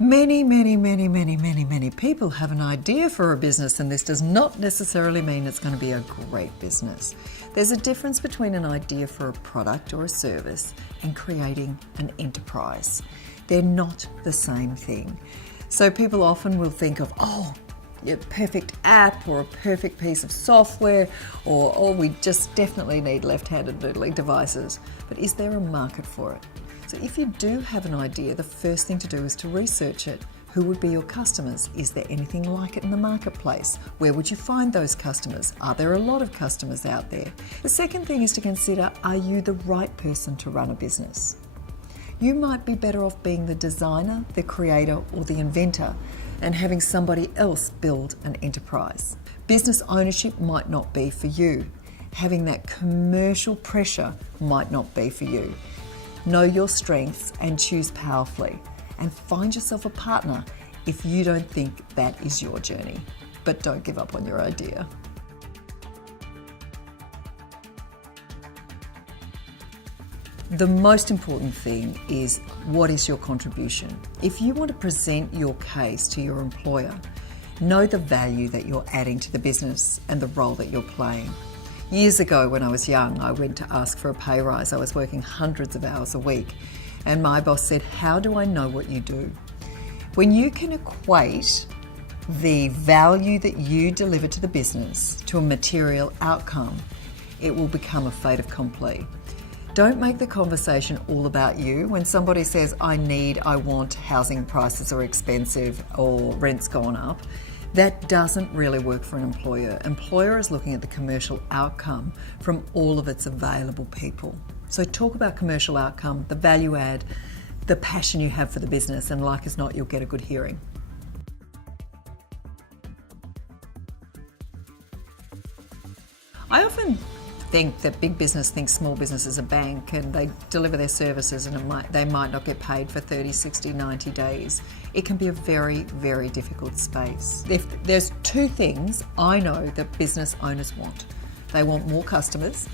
Many people have an idea for a business, and this does not necessarily mean it's going to be a great business. There's a difference between an idea for a product or a service and creating an enterprise. They're not the same thing. So people often will think of, a perfect app or a perfect piece of software, or we just definitely need left-handed noodling devices. But is there a market for it? So if you do have an idea, the first thing to do is to research it. Who would be your customers? Is there anything like it in the marketplace? Where would you find those customers? Are there a lot of customers out there? The second thing is to consider, are you the right person to run a business? You might be better off being the designer, the creator, or the inventor and having somebody else build an enterprise. Business ownership might not be for you. Having that commercial pressure might not be for you. Know your strengths and choose powerfully, and find yourself a partner if you don't think that is your journey. But don't give up on your idea. The most important thing is, what is your contribution? If you want to present your case to your employer, know the value that you're adding to the business and the role that you're playing. Years ago when I was young, I went to ask for a pay rise. I was working hundreds of hours a week, and my boss said, "How do I know what you do?" When you can equate the value that you deliver to the business to a material outcome, it will become a fait accompli. Don't make the conversation all about you. When somebody says, I want, housing prices are expensive or rent's gone up, that doesn't really work for an employer. Employer is looking at the commercial outcome from all of its available people. So talk about commercial outcome, the value add, the passion you have for the business, and like as not, you'll get a good hearing. I often think that big business thinks small business is a bank, and they deliver their services and they might not get paid for 30, 60, 90 days. It can be a very, very difficult space. There's two things I know that business owners want. They want more customers,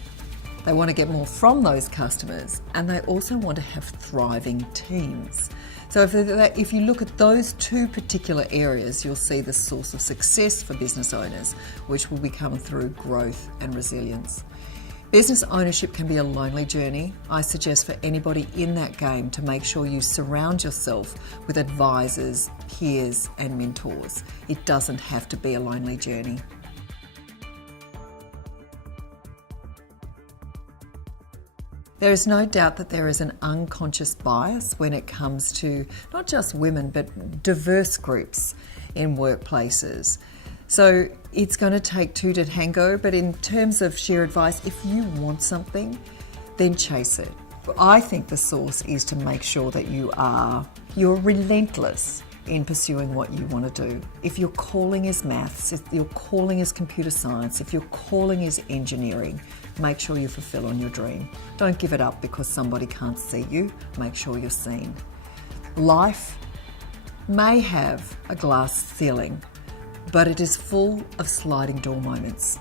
they want to get more from those customers, and they also want to have thriving teams. So if you look at those two particular areas, you'll see the source of success for business owners, which will become through growth and resilience. Business ownership can be a lonely journey. I suggest for anybody in that game to make sure you surround yourself with advisors, peers, and mentors. It doesn't have to be a lonely journey. There is no doubt that there is an unconscious bias when it comes to not just women, but diverse groups in workplaces. So it's going to take two to tango, but in terms of sheer advice, if you want something, then chase it. I think the source is to make sure that you're relentless in pursuing what you want to do. If your calling is maths, if your calling is computer science, if your calling is engineering, make sure you fulfill on your dream. Don't give it up because somebody can't see you. Make sure you're seen. Life may have a glass ceiling, but it is full of sliding door moments.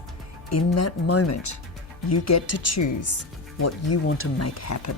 In that moment, you get to choose what you want to make happen.